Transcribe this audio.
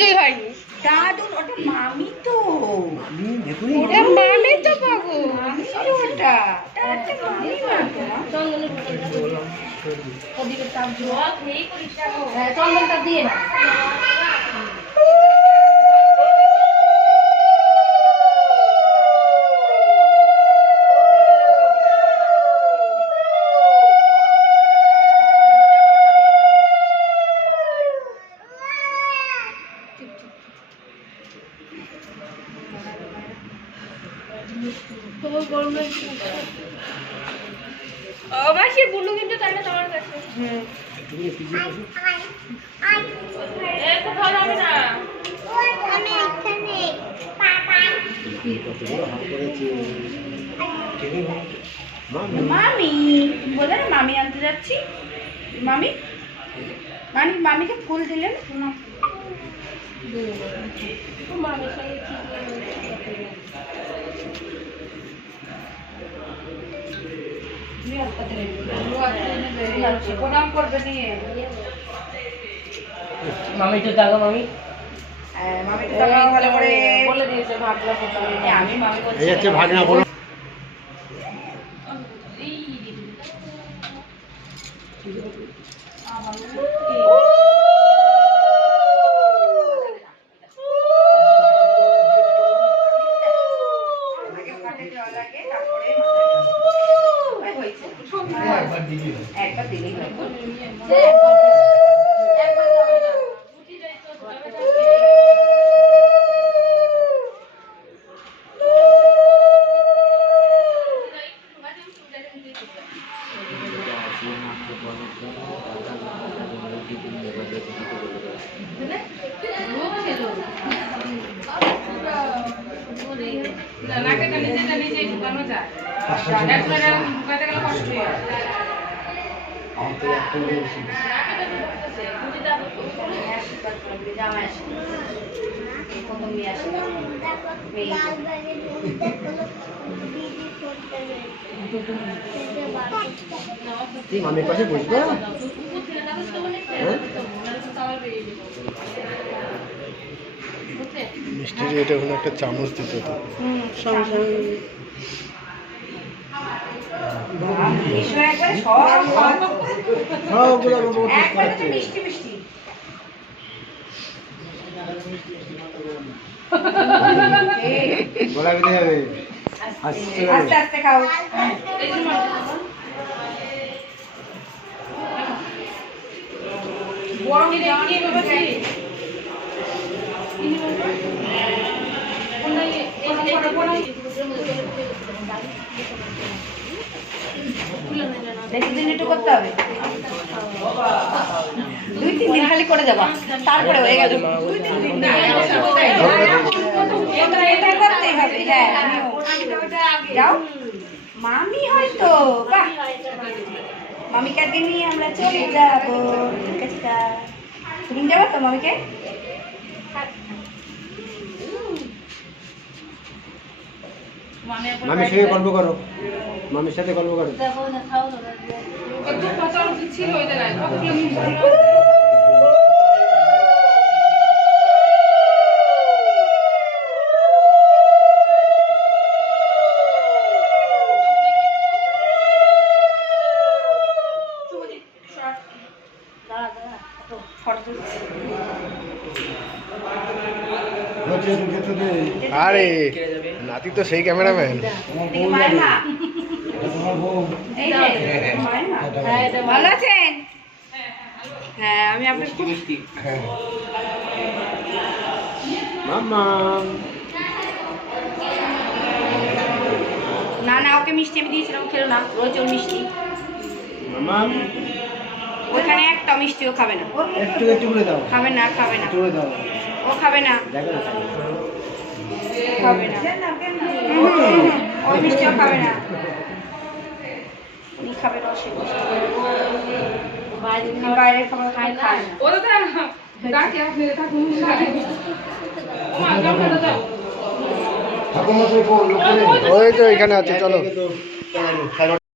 কিছুই হয়নি। দাদুন ওটা মামি তো। ওটা মামি তো পাবো মামি তো ওটা। মামি না তো হ্যাঁ, চন্দনটা দিয়ে না। কিন্তু তাহলে তোমার কাছে। মামি, বলে না মামি আনতে যাচ্ছি। মামি? মামি মামিকে ফুল দিলেন? প্রণাম করবে নিয়ে মামি। তো জাগো মামি ভাগনা মামি তো একবার দিলেই হয় নাকেটা নিজেটা নিজেই ঢুকানো যায়। একবারে ঢুকাতে গেলে কষ্ট হয়ে যায় মেয়ে তুই মামির পাশে বসবে? হ্যাঁ মিষ্টির এটা কোনো একটা চামচ দিত তো মিশো একবার সব সবগুলো বাবু একবার তো মিষ্টি মিষ্টি এই, বলা দিতে হবে আস্তে আস্তে খাও গরম দিয়ে বেশি একটু করতে হবে। দুই তিন দিন খালি করে যাবা। তারপরে হয়ে গেল। দুই তিন দিন এটা করতেই হবে হ্যাঁ যাও। মামি হয়তো মামিকাকে নিয়ে আমরা চলে যাব। তুমি যাব তো মামিকে? মামির সঙ্গে গল্প করো। মামির সাথে গল্প করো। একটু পচা ছিল ওই জায়গায়। আরে। নাতি তো সেই ক্যামেরাম্যান। ভালো আছেন? হ্যাঁ আমি আপনার খুব না না ওকে মিষ্টি আমি দিয়েছিলাম খেলো না রোজ ওর মিষ্টি। ওখানে একটা মিষ্টিও খাবে না। একটু একটু করে দাও। খাবে না খাবে না। ও খাবে না। খাবে না। ওই মিষ্টিও খাবে না। উনি খাবে রসে উনি খাবার খায় খায় না। ও দাদা ডাকে আপনি থাকুন ও মা যাও দাদা যাও। ঠাকুমা তুই কোন লোক ওই তো এখানে আছে চলো।